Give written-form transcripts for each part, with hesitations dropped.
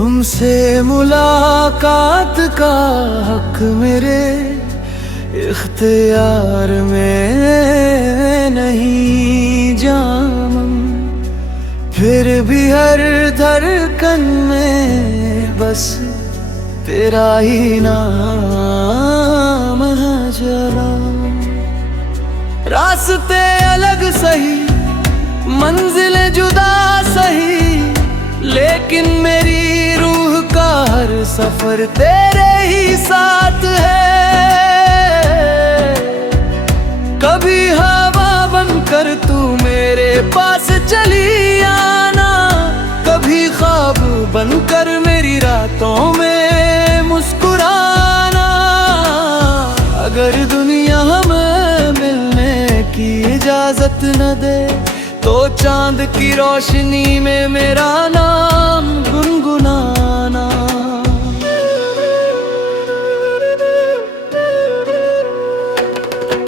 तुमसे मुलाकात का हक मेरे इख्तियार में नहीं जानम, फिर भी हर धड़कन में बस तेरा ही नाम है जरा। रास्ते अलग सही, मंजिलें जुदा सही, लेकिन मेरी रूह का हर सफर तेरे ही साथ है। कभी हवा बनकर तू मेरे पास चली आना, कभी ख्वाब बनकर मेरी रातों में मुस्कुराना। अगर दुनिया हमें मिलने की इजाजत न दे, तो चांद की रोशनी में मेरा नाम गुनगुनाना।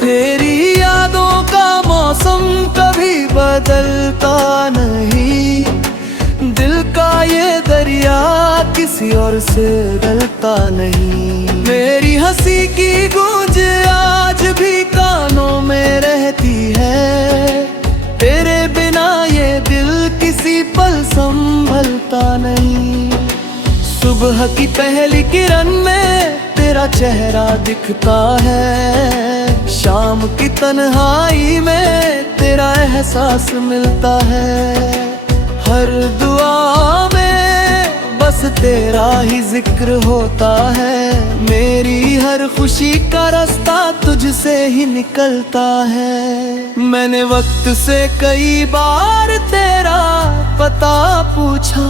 तेरी यादों का मौसम कभी बदलता नहीं, दिल का ये दरिया किसी और से डलता नहीं। मेरी हंसी की गूंज आज भी कानों में रहती है, तेरे बिना ये दिल किसी पल संभलता नहीं। सुबह की पहली किरण में तेरा चेहरा दिखता है, शाम की तन्हाई में तेरा एहसास मिलता है। हर दुआ में बस तेरा ही जिक्र होता है, मेरी हर खुशी का रास्ता तुझसे ही निकलता है। मैंने वक्त से कई बार तेरा पता पूछा,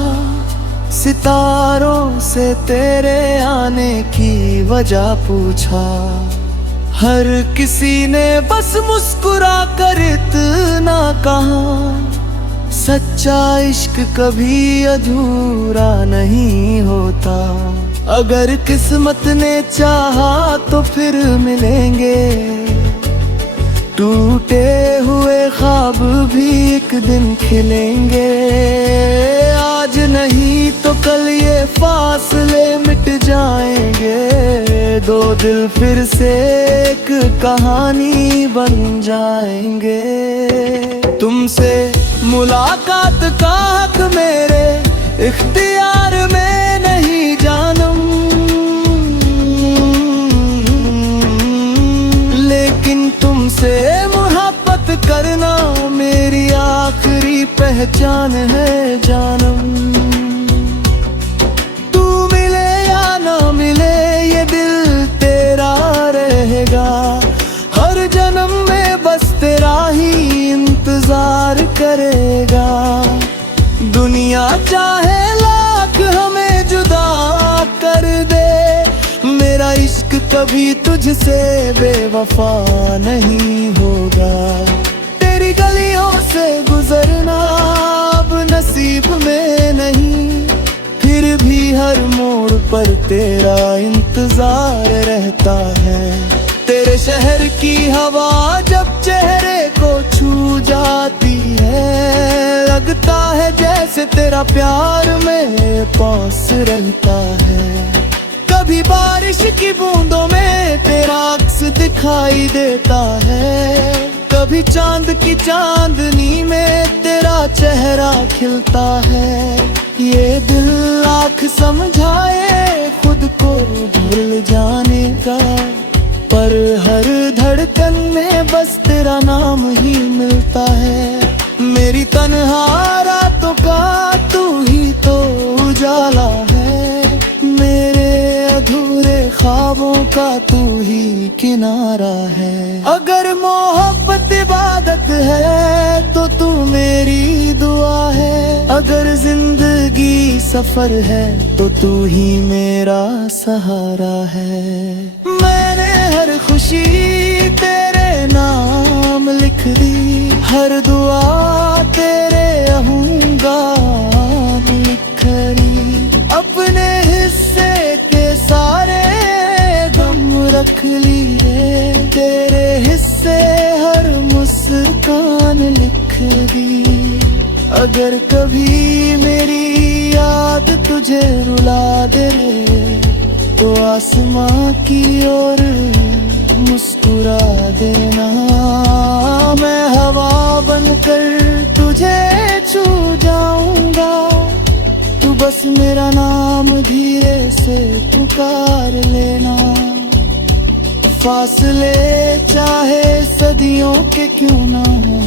सितारों से तेरे आने की वजह पूछा। हर किसी ने बस मुस्कुरा कर इतना कहा, सच्चा इश्क कभी अधूरा नहीं होता। अगर किस्मत ने चाहा तो फिर मिलेंगे, टूटे हुए ख्वाब भी एक दिन खिलेंगे। आज नहीं तो कल ये फासले मिट जाएंगे, दो दिल फिर से एक कहानी बन जाएंगे। तुमसे मुलाकात का हक मेरे इख्तियार में नहीं जानम, लेकिन तुमसे मोहब्बत करना मेरी आखिरी पहचान है जानम। तू मिले या ना मिले ये दिल तेरा रहेगा, हर जन्म में बस तेरा ही इंतजार करेगा। दुनिया चाहे लाख हमें जुदा कर दे, मेरा इश्क कभी तुझसे बेवफा नहीं होगा। तेरी गलियों से गुजरना अब नसीब में नहीं, फिर भी हर मोड़ पर तेरा इंतजार रहता है। तेरे शहर की हवा जब चेहरे को छू जाती है, लगता है जैसे तेरा प्यार में पास रहता है। कभी बारिश की बूंदों में तेरा अक्स दिखाई देता है, कभी चांद की चांदनी में तेरा चेहरा खिलता है। ये दिल लाख समझाए खुद को भूल जाने का, पर हर धड़कन में बस तेरा नाम ही मिलता है। मेरी तन्हा रातों का तू ही तो उजाला है, मेरे अधूरे ख्वाबों का तू ही किनारा है। अगर मोहब्बत इबादत है तो तू मेरी दुआ है, अगर जिंदगी सफर है तो तू ही मेरा सहारा है। मैंने हर खुशी तेरे नाम लिख दी, हर दुआ तेरे आहूंगा लिखरी। अपने हिस्से के सारे गम रख लिए, तेरे हिस्से हर मुस्कान लिख दी। अगर कभी मेरी याद तुझे रुला दे रे, तो आसमां की ओर मुस्कुरा देना। मैं हवा बनकर तुझे छू जाऊंगा, तू बस मेरा नाम धीरे से पुकार लेना। फासले चाहे सदियों के क्यों ना हो,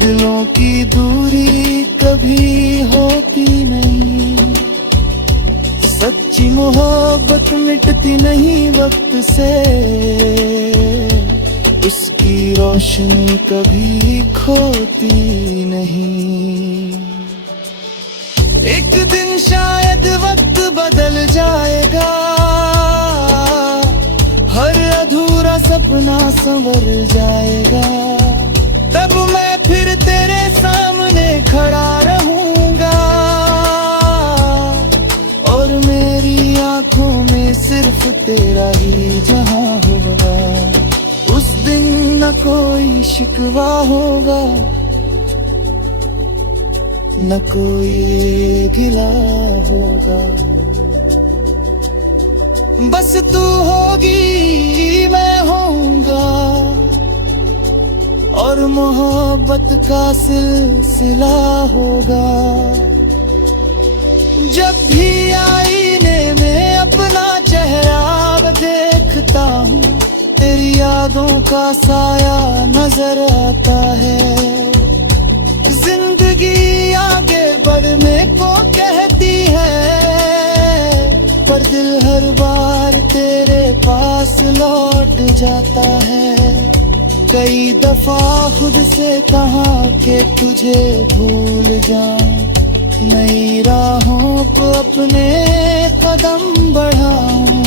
दिलों की दूरी कभी होती नहीं। सच्ची मोहब्बत मिटती नहीं वक्त से, उसकी रोशनी कभी खोती नहीं। एक दिन शायद वक्त बदल जाएगा, हर अधूरा सपना संवर जाएगा। तब मैं फिर तेरे सामने खड़ा रहूंगा, और मेरी आंखों में सिर्फ तेरा ही जहां होगा। उस दिन न कोई शिकवा होगा, न कोई गिला होगा। बस तू होगी मैं होऊंगा, और मोहब्बत का सिलसिला होगा। जब भी आईने में अपना चेहरा देखता हूँ, तेरी यादों का साया नजर आता है। जिंदगी आगे बढ़ने को कहती है, पर दिल हर बार तेरे पास लौट जाता है। कई दफा खुद से कहा कि तुझे भूल जाऊं, नई राहों पर अपने कदम बढ़ाऊं,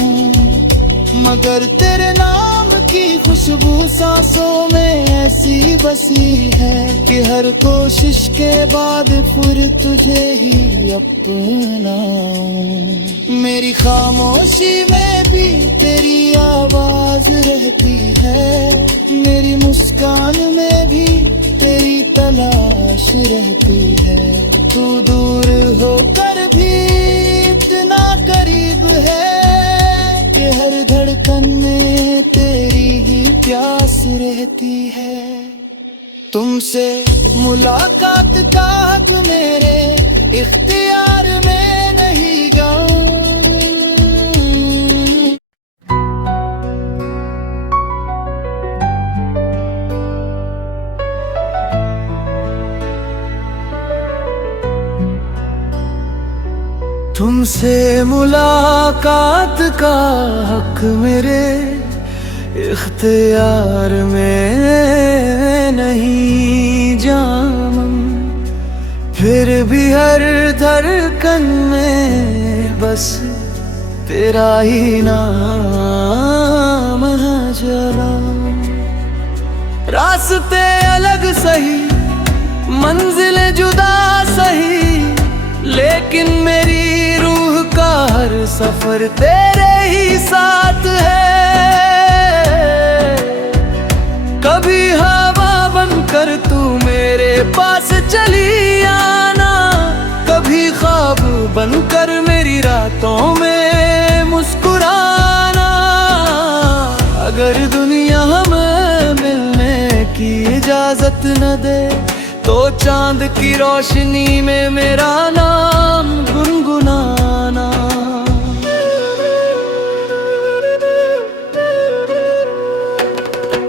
मगर तेरे नाम की खुशबू सांसों में ऐसी बसी है कि हर कोशिश के बाद फिर तुझे ही अपनाऊं। मेरी खामोशी में भी तेरी आवाज रहती है, मेरी मुस्कान में भी तेरी तलाश रहती है। तू दूर होकर भी इतना करीब है कि हर धड़कन में तेरी ही प्यास रहती है। तुमसे मुलाकात का हक मेरे इख्तियार में नहीं गा। तुमसे मुलाकात का हक मेरे इख्तियार में नहीं जामन, फिर भी हर धड़कन में बस तेरा ही नाम है जरा। रास्ते अलग सही, मंजिलें जुदा सही, लेकिन मेरी रूह का हर सफर तेरे ही साथ है। कभी हवा बनकर तू मेरे पास चली आना, कभी ख्वाब बनकर मेरी रातों में मुस्कुराना। अगर दुनिया हमें मिलने की इजाजत न दे, तो चांद की रोशनी में मेरा नाम गुनगुनाना।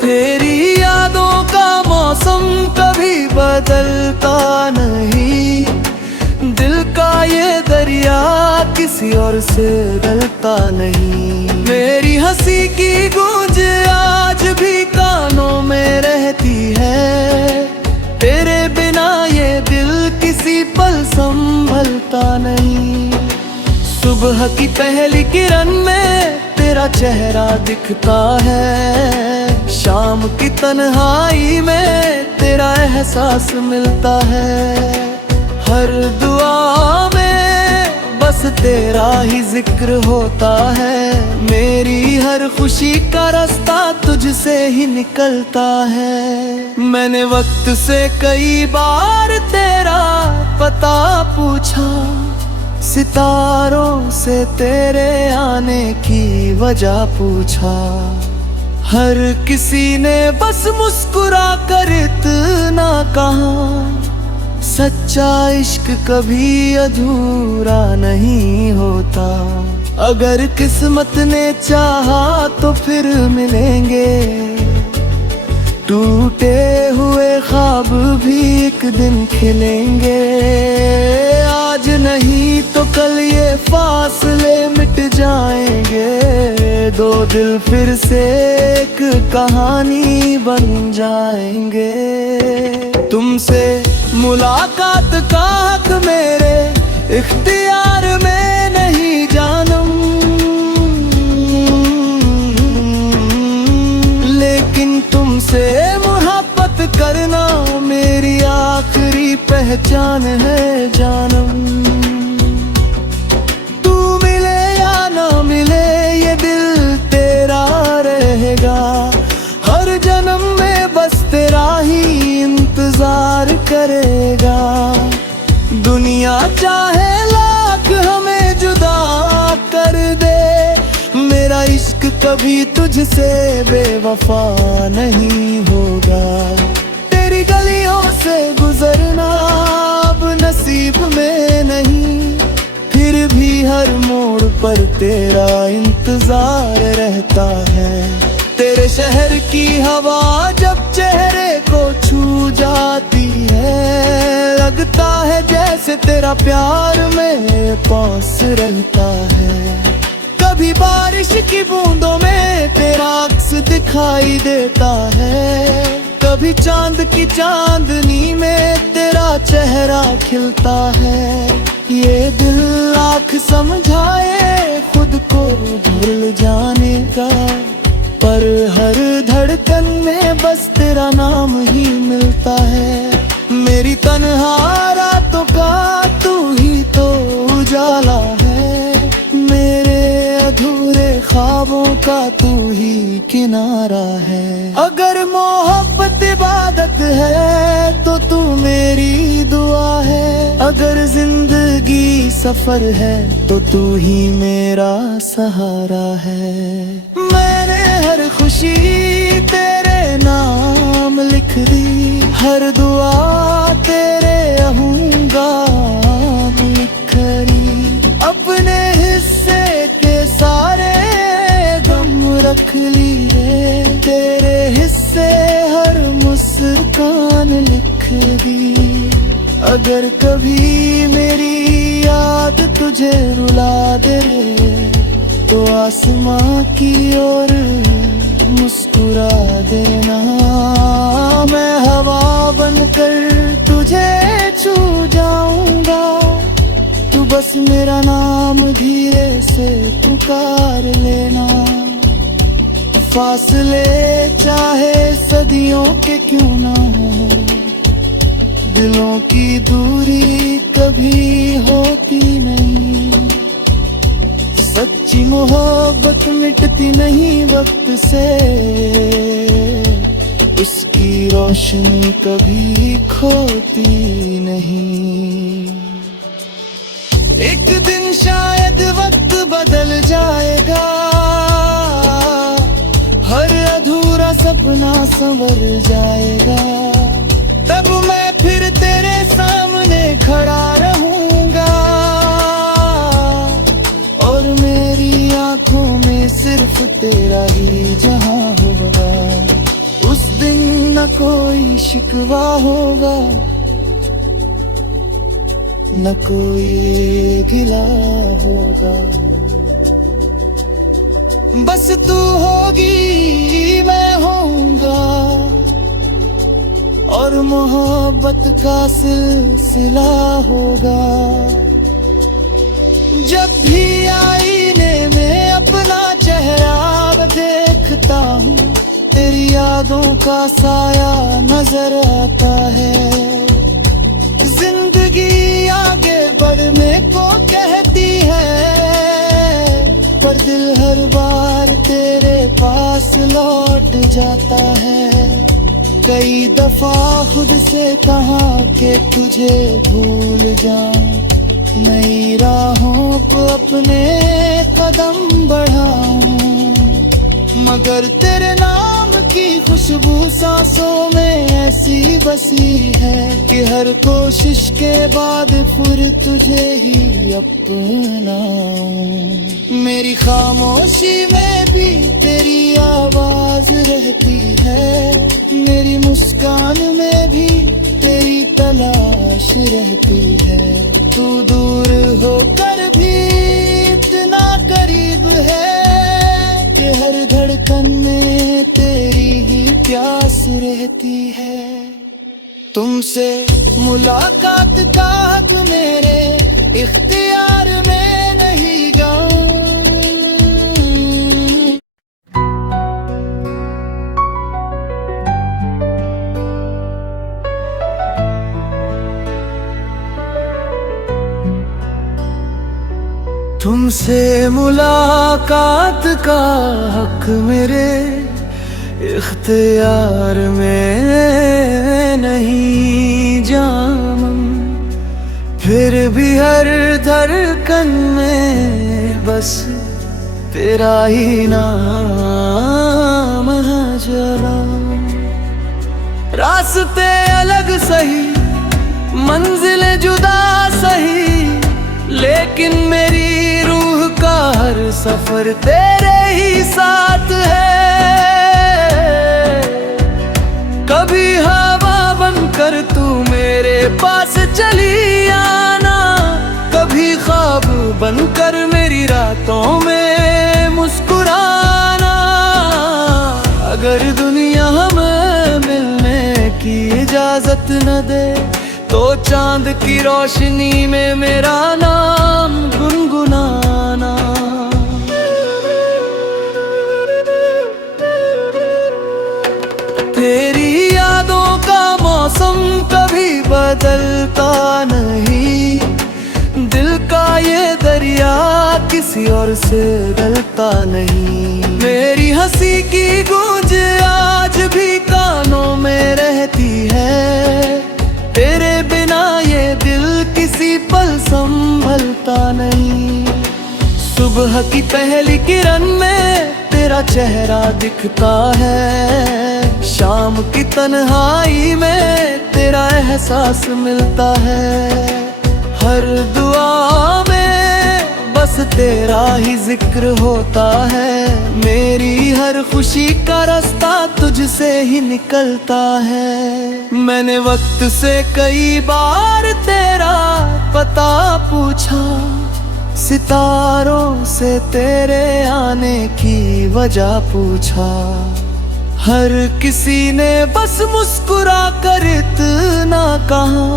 तेरी यादों का मौसम कभी बदलता नहीं, दिल का ये दरिया किसी और से डलता नहीं। मेरी हंसी की गूंज आज भी कानों में रहती है, तेरे बिना ये दिल किसी पल संभलता नहीं। सुबह की पहली किरण में तेरा चेहरा दिखता है, शाम की तन्हाई में तेरा एहसास मिलता है। हर दुआ में बस तेरा ही जिक्र होता है, मेरी हर खुशी का रास्ता तुझसे ही निकलता है। मैंने वक्त से कई बार तेरा पता पूछा, सितारों से तेरे आने की वजह पूछा। हर किसी ने बस मुस्कुरा कर इतना कहा, सच्चा इश्क कभी अधूरा नहीं होता। अगर किस्मत ने चाहा तो फिर मिलेंगे, टूटे हुए ख्वाब भी एक दिन खिलेंगे। आज नहीं तो कल ये फासले मिट जाएंगे, दो दिल फिर से एक कहानी बन जाएंगे। तुमसे मुलाकात का हक मेरे इख्तियार में नहीं जानम, लेकिन तुमसे मोहब्बत करना मेरी आखिरी पहचान है जानम। तू मिले या ना मिले ये दिल तेरा रहेगा, हर जन्म में बस तेरा ही इंतजार करेगा। दुनिया चाहे लाख हमें जुदा कर दे, मेरा इश्क कभी तुझसे बेवफा नहीं होगा। तेरी गलियों से गुजरना अब नसीब में नहीं, फिर भी हर मोड़ पर तेरा इंतजार रहता है। तेरे शहर की हवा जब चेहरे को छू जाती है, लगता है जैसे तेरा प्यार में पास रहता है। कभी बारिश की बूंदों में तेरा अक्स दिखाई देता है, कभी चांद की चांदनी में तेरा चेहरा खिलता है। ये दिल लाख समझाए खुद को भूल जाने का, पर हर धड़कन में बस तेरा नाम ही मिलता है। मेरी तन्हा रातों का तू ही तो उजाला है, मेरे अधूरे ख्वाबों का तू ही किनारा है। अगर मोहब्बत इबादत है तो तू मेरी दुआ है, अगर जिंदगी सफर है तो तू ही मेरा सहारा है। मैंने हर खुशी तेरे नाम लिख दी, हर दुआ तेरे आहूंगा लिखरी। अपने हिस्से के सारे गम रख लिए, तेरे हिस्से हर मुस्कान लिख दी। अगर कभी मेरी याद तुझे रुला दे तो आसमां की ओर मुस्कुरा देना। मैं हवा बनकर तुझे छू जाऊंगा, तू बस मेरा नाम धीरे से पुकार लेना। फासले चाहे सदियों के क्यों ना हो, दिलों की दूरी कभी होती नहीं। सच्ची मोहब्बत मिटती नहीं वक्त से, उसकी रोशनी कभी खोती नहीं। एक दिन शायद वक्त बदल जाएगा, हर अधूरा सपना संवर जाएगा। तब मैं फिर तेरे सामने खड़ा रहूंगा, और मेरी आंखों में सिर्फ तेरा ही जहां होगा। उस दिन न कोई शिकवा होगा, न कोई गिला होगा। बस तू होगी मैं होऊंगा, और मोहब्बत का सिलसिला होगा। जब भी आईने में अपना चेहरा देखता हूँ, तेरी यादों का साया नजर आता है। जिंदगी आगे बढ़ने को कहती है, पर दिल हर बार तेरे पास लौट जाता है। कई दफा खुद से कहा कि तुझे भूल जाऊं, नई राहों पर अपने कदम बढ़ाऊं, मगर तेरे नाम की खुशबू सांसों में ऐसी बसी है कि हर कोशिश के बाद फिर तुझे ही अपनाऊं। मेरी खामोशी में भी तेरी आवाज रहती है, मेरी मुस्कान में भी तेरी तलाश रहती है। तू दूर होकर भी इतना करीब है कि हर धड़कन में तेरी ही प्यास रहती है। तुमसे मुलाकात का हक मेरे इख्तियार में नहीं गा। तुमसे मुलाकात का हक मेरे इख्तियार में नहीं जानम, फिर भी हर धड़कन में बस तेरा ही नाम है जरा। रास्ते अलग सही, मंजिलें जुदा सही, लेकिन मेरी रूह का हर सफर तेरे ही साथ है। कभी हवा बनकर तू मेरे पास चली आना, कभी ख्वाब बनकर मेरी रातों में मुस्कुराना। अगर दुनिया हमें मिलने की इजाजत न दे तो चांद की रोशनी में मेरा नाम गुनगुनाना। तेरी यादों का मौसम कभी बदलता नहीं, दिल का ये दरिया किसी और से गलता नहीं। मेरी हंसी की गूंज आज भी कानों में रहती है, तेरे बिना ये दिल किसी पल संभलता नहीं। सुबह की पहली किरण में तेरा चेहरा दिखता है, शाम की तन्हाई में तेरा एहसास मिलता है। हर दुआ में बस तेरा ही जिक्र होता है, मेरी हर खुशी का रास्ता तुझसे ही निकलता है। मैंने वक्त से कई बार तेरा पता पूछा, सितारों से तेरे आने की वजह पूछा। हर किसी ने बस मुस्कुरा कर इतना कहा,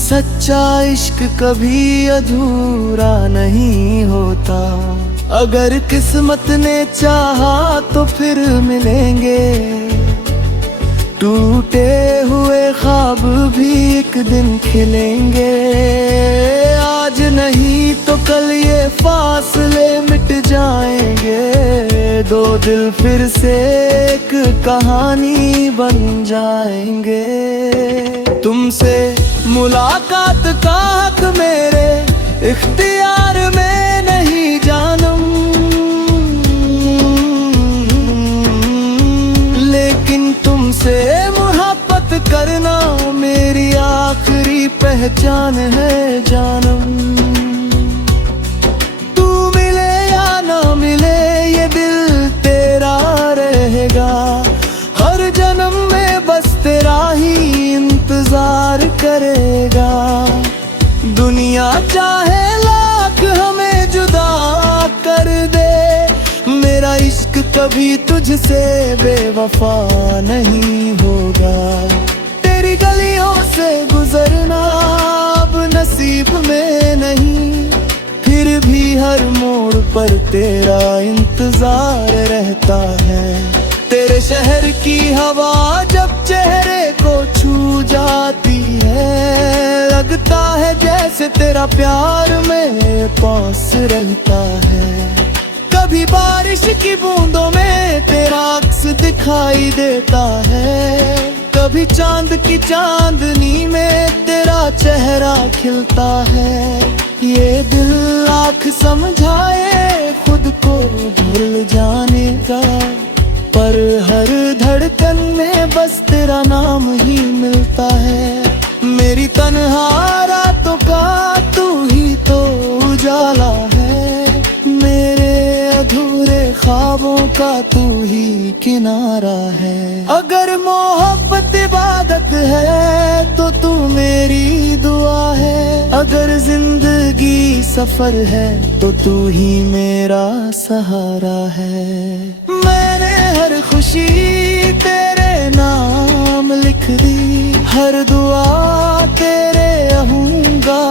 सच्चा इश्क कभी अधूरा नहीं होता। अगर किस्मत ने चाहा तो फिर मिलेंगे, टूटे हुए ख्वाब भी एक दिन खिलेंगे। आज नहीं तो कल ये फासले मिट जाएंगे, दो दिल फिर से एक कहानी बन जाएंगे। तुमसे मुलाकात का हक मेरे इख्तियार में नहीं जानम, लेकिन तुमसे मोहब्बत करना मेरी आखिरी पहचान है जानम। तू मिले या ना मिले ये दिल तेरा रहेगा, हर जन्म में बस तेरा ही इंतजार करेगा। दुनिया चाहे लाख हमें जुदा कर दे, मेरा इश्क कभी तुझसे बेवफा नहीं होगा। तेरी गलियों से गुजरना अब नसीब में नहीं, फिर भी हर मोड़ पर तेरा इंतजार रहता है। तेरे शहर की हवा जब चेहरे को छू जाती है, लगता है जैसे तेरा प्यार मेरे पास रहता है। कभी बारिश की बूंदों में दिखाई देता है। कभी चांद की चांदनी में तेरा चेहरा खिलता है। ये दिल आँख समझाए खुद को भूल जाने का, पर हर धड़कन में बस तेरा नाम ही मिलता है। मेरी तन्हा रातों का तू ही तो उजाला है, मेरे अधूरे ख्वाबों का तू ही किनारा है। अगर मोहब्बत इबादत है तो तू मेरी दुआ है, अगर जिंदगी सफर है तो तू ही मेरा सहारा है। मैंने हर खुशी तेरे नाम लिख दी, हर दुआ तेरे आहूँगा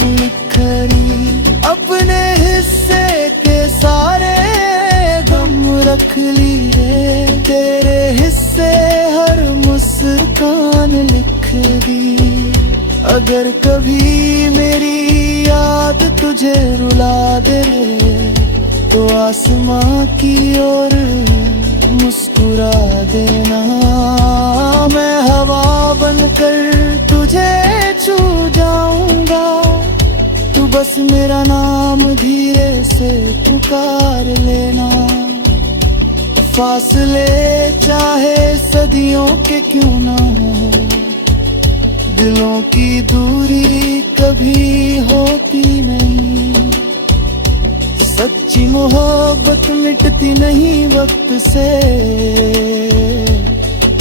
लिखरी। अपने हिस्से के सारे गम रख लिए, तेरे हिस्से हर मुस्कान लिख दी। अगर कभी मेरी याद तुझे रुला दे तो आसमां की ओर मुस्कुरा देना। मैं हवा बनकर तुझे छू जाऊंगा, तू बस मेरा नाम धीरे से पुकार लेना। फासले चाहे सदियों के क्यों ना हो, दिलों की दूरी कभी होती नहीं। सच्ची मोहब्बत मिटती नहीं वक्त से,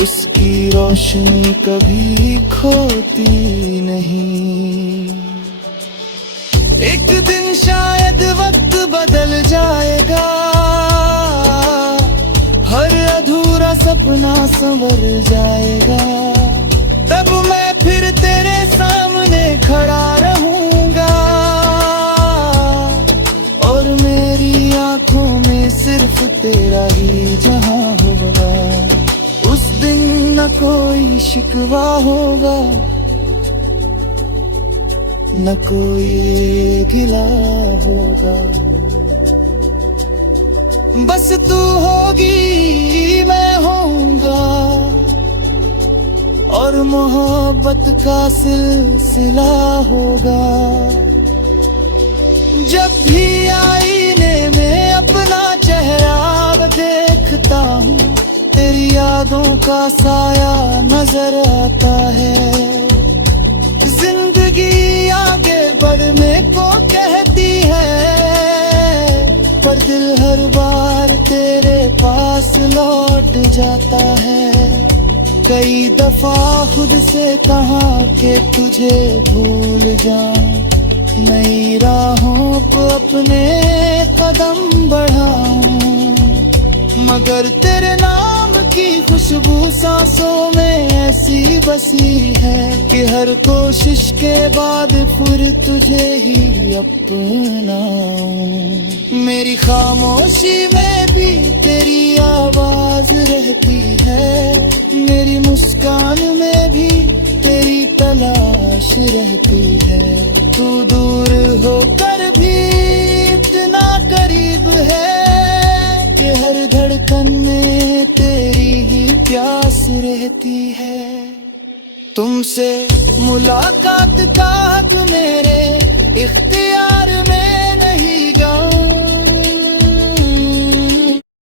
उसकी रोशनी कभी खोती नहीं। एक दिन शायद वक्त बदल जाएगा, हर अधूरा सपना संवर जाएगा। तब मैं फिर तेरे सामने खड़ा रहूंगा, और मेरी आंखों में सिर्फ तेरा ही जहां होगा। उस दिन न कोई शिकवा होगा, न कोई गिला होगा। बस तू होगी मैं होऊंगा, और मोहब्बत का सिलसिला होगा। जब भी आईने में अपना चेहरा देखता हूँ, तेरी यादों का साया नजर आता है। जिंदगी आगे बढ़ने को कहती है, पर दिल हर बार तेरे पास लौट जाता है। कई दफा खुद से कहा कि तुझे भूल जाऊं, नई राहों पे अपने कदम बढ़ाऊं, मगर तेरे नाम की खुशबू सांसों में ऐसी बसी है कि हर कोशिश के बाद फिर तुझे ही अपनाऊं। मेरी खामोशी में भी तेरी आवाज रहती है, मेरी मुस्कान में भी तेरी तलाश रहती है। तू दूर होकर भी इतना करीब है कि हर धड़कन में तेरी ही प्यास रहती है। तुमसे मुलाकात का हक मेरे इख्तियार में